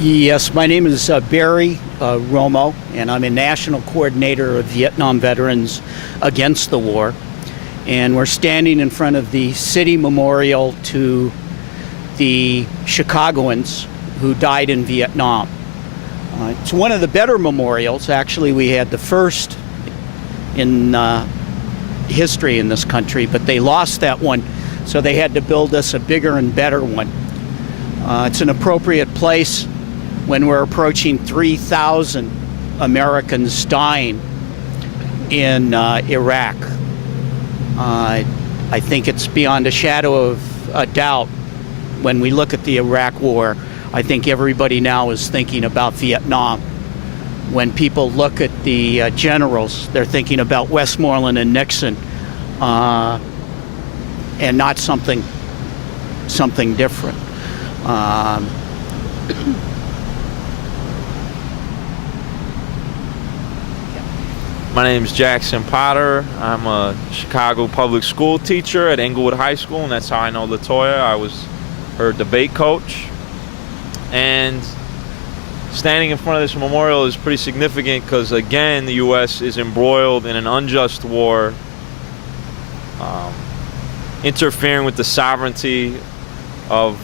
Yes, my name is Barry Romo, and I'm a national coordinator of Vietnam Veterans Against the War. And we're standing in front of the city memorial to the Chicagoans who died in Vietnam. It's one of the better memorials. Actually, we had the first in history in this country, but they lost that one, so they had to build us a bigger and better one. It's an appropriate place when we're approaching 3,000 Americans dying in Iraq. I think it's beyond a shadow of a doubt when we look at the Iraq War. I think everybody now is thinking about Vietnam. When people look at the generals, they're thinking about Westmoreland and Nixon, and not something different. My name is Jackson Potter. I'm a Chicago public school teacher at Englewood High School, and that's how I know Latoyia. I was her debate coach. And standing in front of this memorial is pretty significant because, again, the U.S. is embroiled in an unjust war, interfering with the sovereignty of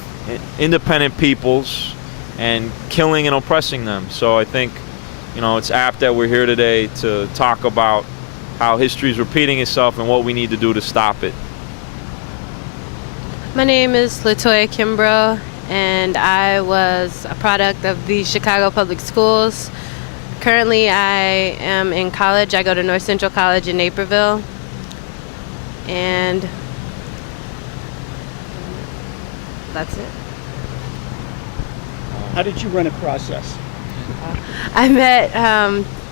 independent peoples and killing and oppressing them. So I think, it's apt that we're here today to talk about how history is repeating itself and what we need to do to stop it. My name is Latoyia Kimbrough, and I was a product of the Chicago Public Schools. Currently, I am in college. I go to North Central College in Naperville. And that's it. How did you run across us? I met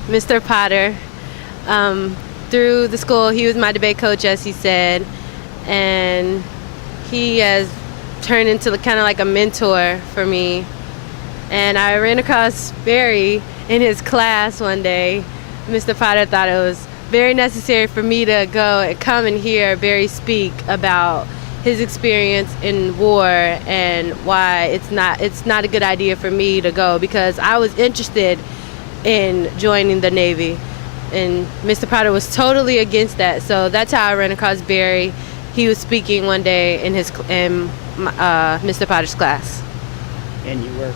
Mr. Potter through the school. He was my debate coach, as he said, and he has turned into kind of like a mentor for me. And I ran across Barry in his class one day. Mr. Potter thought it was very necessary for me to go and come and hear Barry speak about his experience in war and why it's not a good idea for me to go, because I was interested in joining the Navy, and Mr. Potter was totally against that. So that's how I ran across Barry. He was speaking one day in Mr. Potter's class. And you were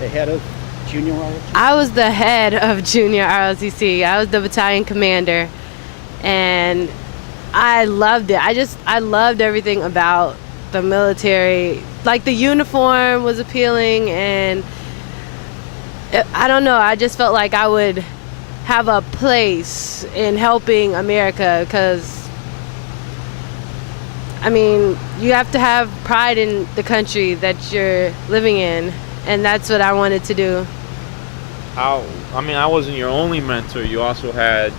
the head of junior ROTC? I was the head of junior ROTC. I was the battalion commander, and I loved it. I loved everything about the military. Like, the uniform was appealing, and I don't know, I just felt like I would have a place in helping America, because, you have to have pride in the country that you're living in, and that's what I wanted to do. I wasn't your only mentor. You also had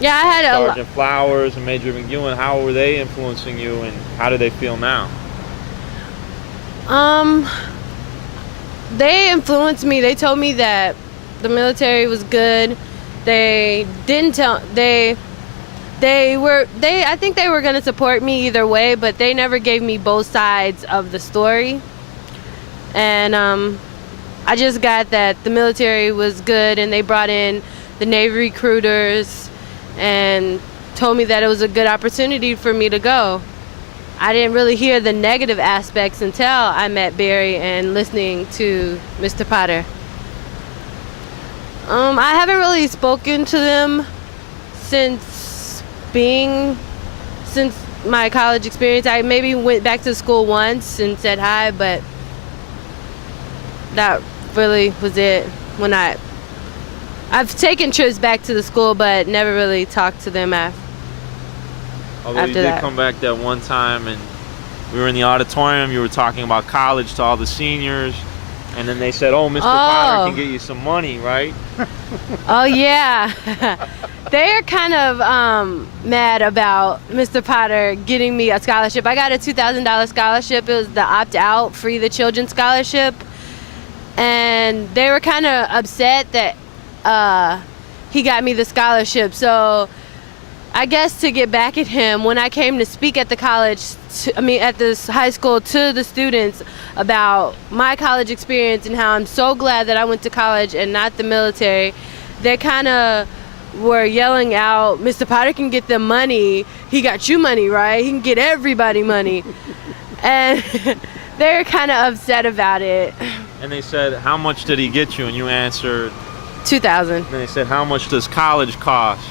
I had Sergeant Flowers and Major McEwen. How were they influencing you, and how do they feel now? They influenced me. They told me that the military was good. They didn't tell. I think they were going to support me either way, but they never gave me both sides of the story. And I just got that the military was good, and they brought in the Navy recruiters and told me that it was a good opportunity for me to go. I didn't really hear the negative aspects until I met Barry and listening to Mr. Potter. I haven't really spoken to them since my college experience. I maybe went back to school once and said hi, but that really was it. I've taken trips back to the school, but never really talked to them after. Although you did come back that one time, and we were in the auditorium, you were talking about college to all the seniors, and then they said, Mr. Potter can get you some money, right? Oh, yeah. They're kind of mad about Mr. Potter getting me a scholarship. I got a $2,000 scholarship. It was the opt-out, Free the Children scholarship. And they were kind of upset that he got me the scholarship. So I guess to get back at him, when I came to speak at the college, at this high school to the students about my college experience and how I'm so glad that I went to college and not the military, they kind of were yelling out, Mr. Potter can get them money. He got you money, right? He can get everybody money. And they're kind of upset about it. And they said, how much did he get you? And you answered, 2,000. and they said, how much does college cost?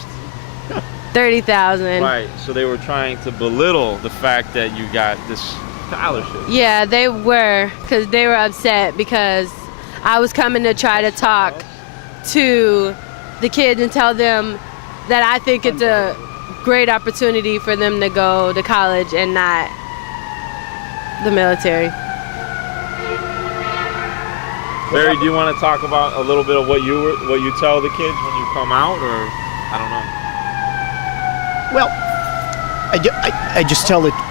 30,000. Right, so they were trying to belittle the fact that you got this scholarship. Yeah, they were, because they were upset because I was coming to try to talk to the kids and tell them that I think it's a great opportunity for them to go to college and not the military. Barry, do you want to talk about a little bit of what you tell the kids when you come out, or I don't know? Well, I just tell it. Yeah,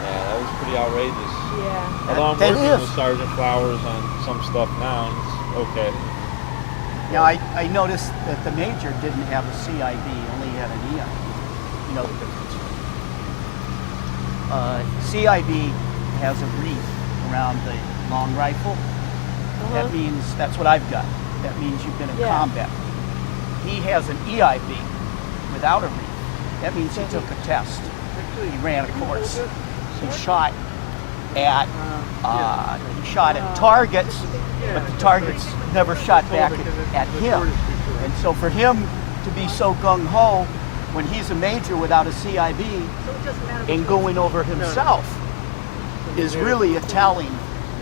that was pretty outrageous. Yeah. Although I'm That working is. with Sergeant Flowers on some stuff now, and it's okay. Now, I noticed that the major didn't have a CIB, only had an EIB. You know the difference. CIB has a wreath around the long rifle. That means, that's what I've got. That means you've been in combat. He has an EIB without a wreath. That means he took a test. He ran a course. He shot at targets, but the targets never shot back at him. And so for him to be so gung-ho when he's a major without a CIB and going over himself is really a telling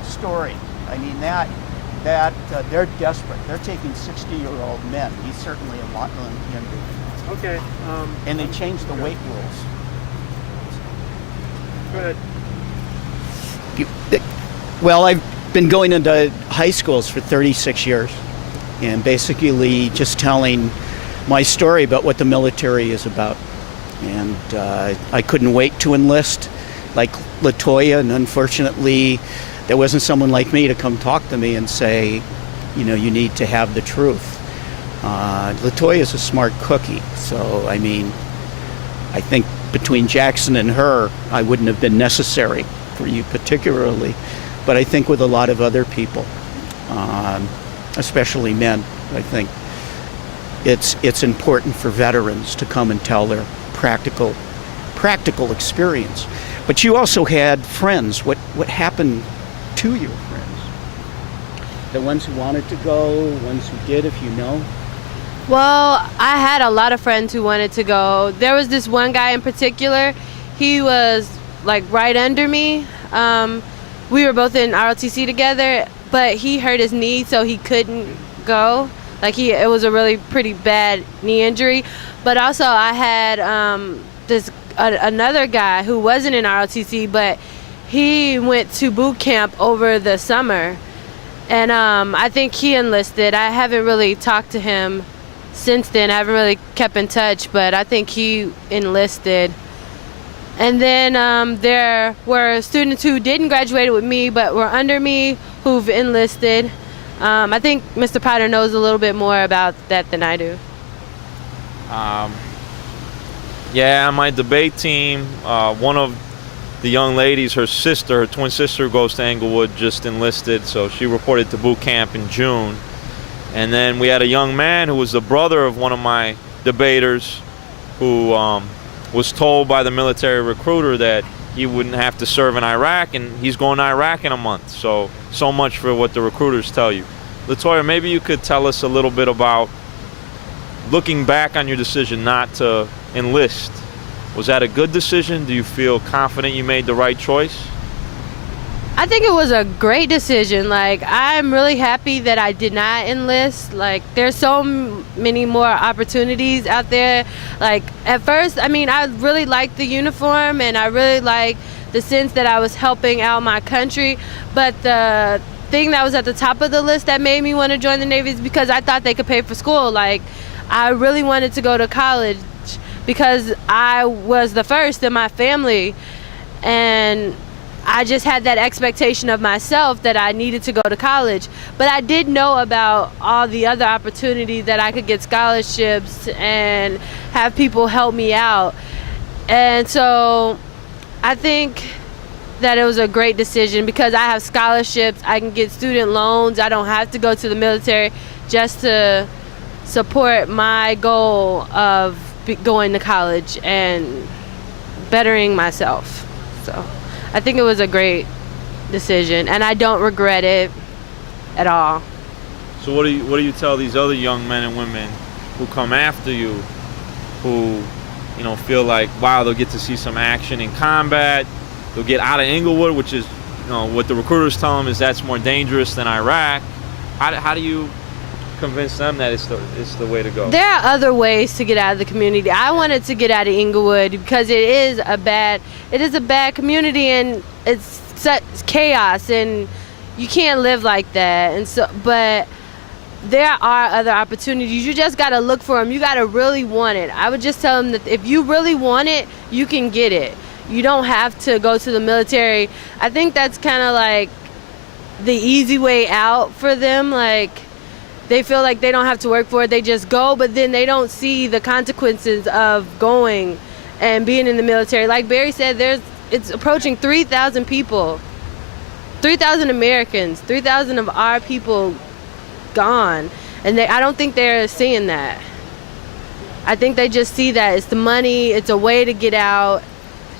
story. I mean, that they're desperate. They're taking 60-year-old men. He's certainly a lot younger. Okay. And they changed the weight rules. Go ahead. Well, I've been going into high schools for 36 years and basically just telling my story about what the military is about. And I couldn't wait to enlist like Latoyia, and unfortunately there wasn't someone like me to come talk to me and say, you know, you need to have the truth. Latoyia is a smart cookie, so I mean, I think between Jackson and her, I wouldn't have been necessary for you particularly, but I think with a lot of other people, especially men, I think it's important for veterans to come and tell their practical experience. But you also had friends. What happened to your friends? The ones who wanted to go, ones who did, if you know? Well, I had a lot of friends who wanted to go. There was this one guy in particular. He was like right under me. We were both in ROTC together, but he hurt his knee, so he couldn't go. Like it was a really pretty bad knee injury. But also I had another guy who wasn't in ROTC, but he went to boot camp over the summer. And I think he enlisted. I haven't really talked to him since then. I haven't really kept in touch, but I think he enlisted. And then there were students who didn't graduate with me but were under me who've enlisted. I think Mr. Potter knows a little bit more about that than I do. Yeah, on my debate team, one of the young ladies, her twin sister goes to Englewood, just enlisted, so she reported to boot camp in June. And then we had a young man who was the brother of one of my debaters who was told by the military recruiter that he wouldn't have to serve in Iraq, and he's going to Iraq in a month. So much for what the recruiters tell you. Latoyia, maybe you could tell us a little bit about looking back on your decision not to enlist. Was that a good decision? Do you feel confident you made the right choice? I think it was a great decision. Like, I'm really happy that I did not enlist. Like, there's so many more opportunities out there. Like, at first, I mean, I really liked the uniform and I really liked the sense that I was helping out my country. But the thing that was at the top of the list that made me want to join the Navy is because I thought they could pay for school. Like, I really wanted to go to college because I was the first in my family. And I just had that expectation of myself that I needed to go to college. But I did know about all the other opportunities that I could get scholarships and have people help me out. And so I think that it was a great decision because I have scholarships, I can get student loans, I don't have to go to the military just to support my goal of going to college and bettering myself. So I think it was a great decision, and I don't regret it at all. So what do you tell these other young men and women who come after you, who, you know, feel like, wow, they'll get to see some action in combat, they'll get out of Englewood, which is, you know, what the recruiters tell them is that's more dangerous than Iraq. How do you convince them that it's the way to go? There are other ways to get out of the community. I wanted to get out of Englewood because it is a bad community, and it's such chaos, and you can't live like that. And so, but there are other opportunities. You just gotta look for them. You gotta really want it. I would just tell them that if you really want it, you can get it. You don't have to go to the military. I think that's kind of like the easy way out for them. Like, they feel like they don't have to work for it. They just go, but then they don't see the consequences of going and being in the military. Like Barry said, it's approaching 3,000 people, 3,000 Americans, 3,000 of our people gone. And I don't think they're seeing that. I think they just see that it's the money, it's a way to get out,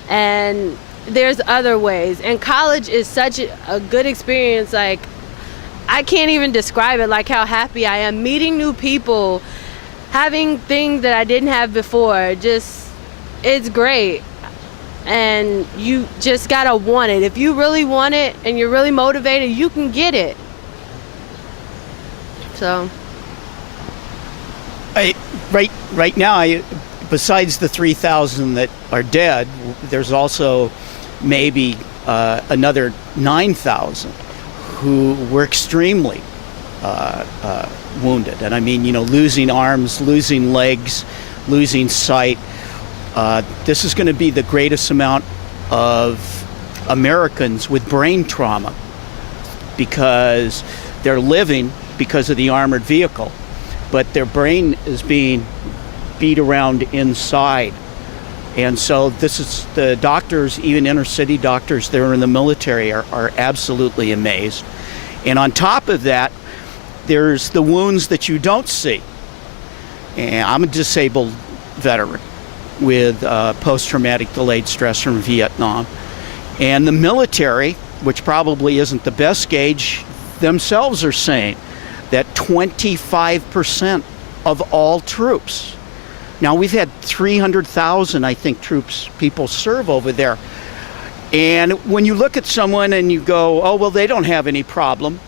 and there's other ways. And college is such a good experience. Like, I can't even describe it, like how happy I am meeting new people, having things that I didn't have before. Just, it's great. And you just gotta want it. If you really want it and you're really motivated, you can get it. So right now, besides the 3,000 that are dead, there's also maybe another 9,000 who were extremely wounded. And I mean, you know, losing arms, losing legs, losing sight. This is going to be the greatest amount of Americans with brain trauma because they're living because of the armored vehicle, but their brain is being beat around inside. And so this is, the doctors, even inner city doctors that are in the military are absolutely amazed. And on top of that, there's the wounds that you don't see. And I'm a disabled veteran with post-traumatic delayed stress from Vietnam. And the military, which probably isn't the best gauge, themselves are saying that 25% of all troops. Now, we've had 300,000, I think, people serve over there. And when you look at someone and you go, oh, well, they don't have any problem,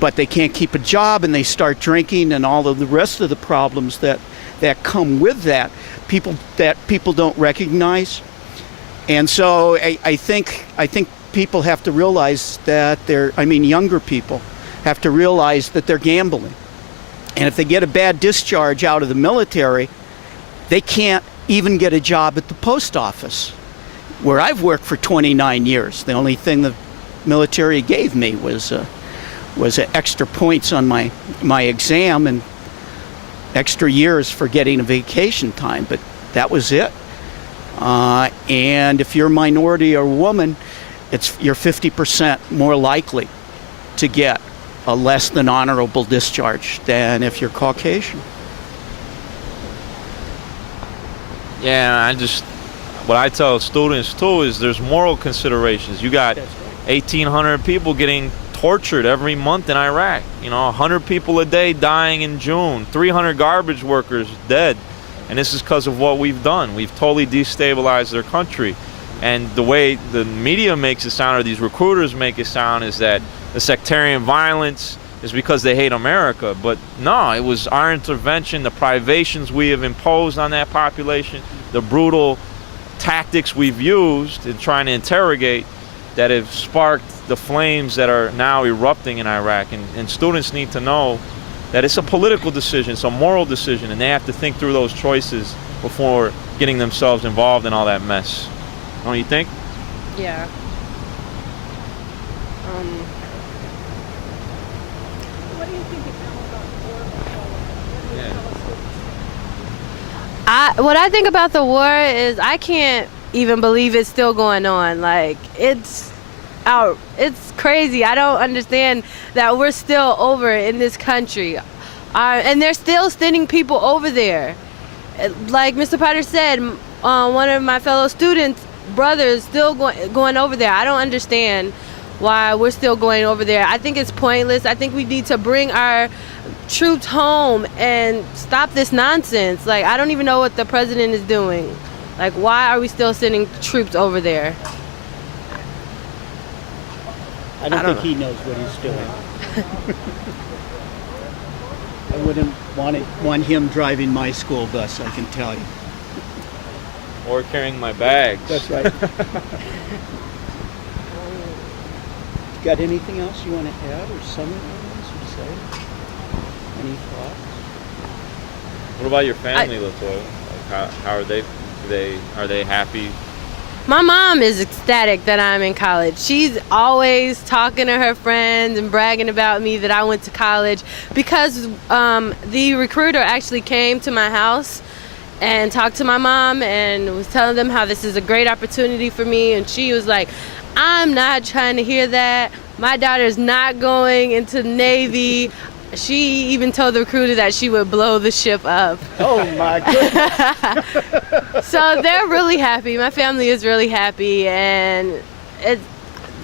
but they can't keep a job and they start drinking and all of the rest of the problems that come with that people don't recognize. And so I think people have to realize that younger people have to realize that they're gambling. And if they get a bad discharge out of the military, they can't even get a job at the post office, where I've worked for 29 years. The only thing the military gave me was extra points on my exam and extra years for getting a vacation time, but that was it. And if you're a minority or woman, you're 50% more likely to get a less than honorable discharge than if you're Caucasian. Yeah, what I tell students too is there's moral considerations. You got 1,800 people getting tortured every month in Iraq. 100 people a day dying in June, 300 garbage workers dead. And this is because of what we've done. We've totally destabilized their country. And the way the media makes it sound, or these recruiters make it sound, is that the sectarian violence is because they hate America. But no, it was our intervention, the privations we have imposed on that population, the brutal tactics we've used in trying to interrogate that have sparked the flames that are now erupting in Iraq. And students need to know that it's a political decision, it's a moral decision, and they have to think through those choices before getting themselves involved in all that mess. Don't you think? Yeah. What do you think is now about the war? What do you Yeah. tell us? What I think about the war is I can't even believe it's still going on. Like, it's crazy. I don't understand that we're still over in this country. And they're still sending people over there. Like Mr. Potter said, one of my fellow students' brothers still going over there. I don't understand why we're still going over there. I think it's pointless. I think we need to bring our troops home and stop this nonsense. Like, I don't even know what the president is doing. Like, why are we still sending troops over there? I don't don't think he knows what he's doing. I wouldn't want him driving my school bus, I can tell you. Or carrying my bags. That's right. Got anything else you want to add or summarize or say? Any thoughts? What about your family, Latoyia? Like, how are they? Are they happy? My mom is ecstatic that I'm in college. She's always talking to her friends and bragging about me that I went to college because the recruiter actually came to my house and talked to my mom and was telling them how this is a great opportunity for me. And she was like, I'm not trying to hear that. My daughter's not going into the Navy. She even told the recruiter that she would blow the ship up. Oh my goodness. So they're really happy. My family is really happy, and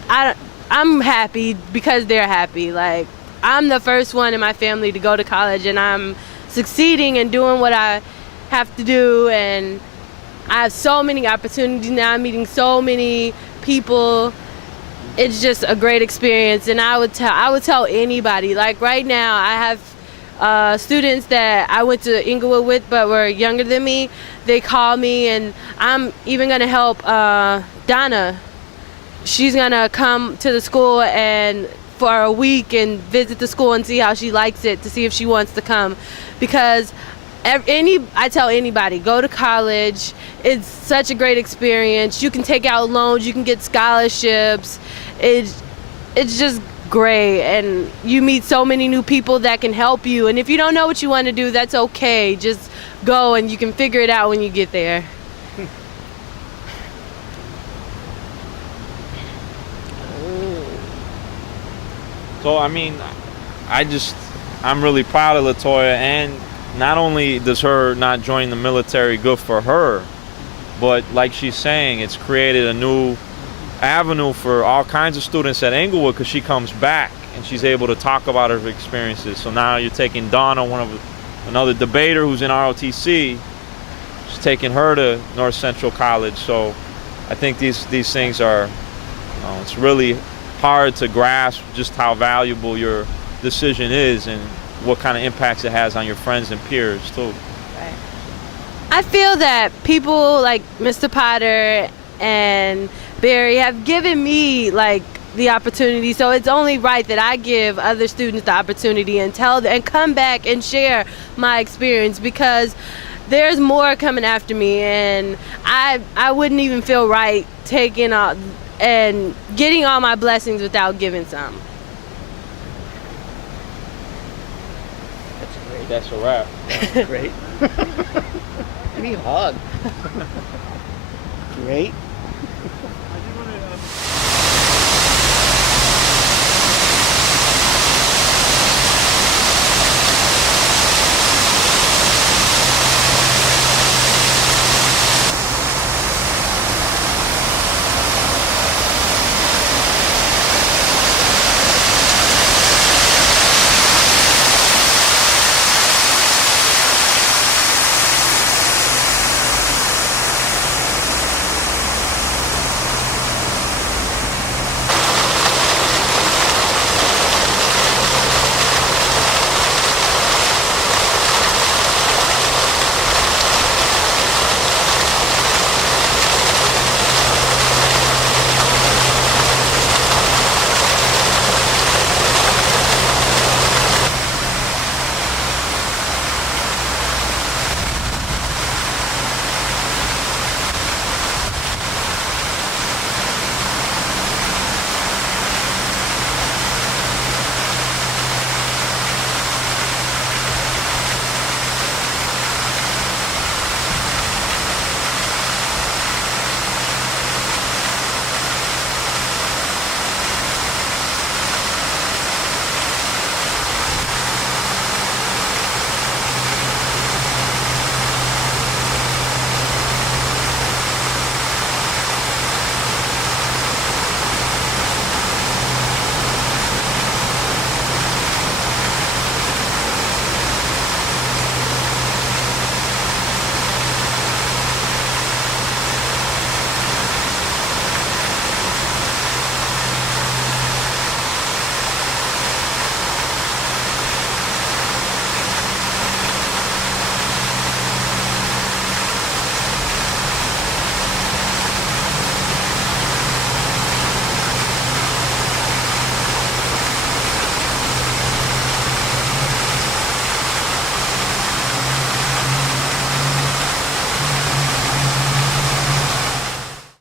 I'm happy because they're happy. Like, I'm the first one in my family to go to college, and I'm succeeding and doing what I have to do, and I have so many opportunities now. I'm meeting so many people. It's just a great experience, and I would tell anybody. Like, right now, I have students that I went to Inglewood with but were younger than me. They call me, and I'm even going to help Donna. She's going to come to the school and for a week and visit the school and see how she likes it, to see if she wants to come. Because I tell anybody, go to college. It's such a great experience. You can take out loans, you can get scholarships. It's just great, and you meet so many new people that can help you. And if you don't know what you want to do, that's okay. Just go, and you can figure it out when you get there. So I mean, I'm really proud of Latoyia, and not only does her not joining the military good for her, but like she's saying, it's created a new avenue for all kinds of students at Englewood, because she comes back and she's able to talk about her experiences. So now you're taking Donna, another debater who's in ROTC, she's taking her to North Central College. So I think these things are, it's really hard to grasp just how valuable your decision is and what kind of impacts it has on your friends and peers too. Right. I feel that people like Mr. Potter and Barry have given me like the opportunity, so it's only right that I give other students the opportunity and tell them and come back and share my experience, because there's more coming after me, and I wouldn't even feel right taking all and getting all my blessings without giving some. That's great. That's a wrap. That's great. Give me a hug. Great.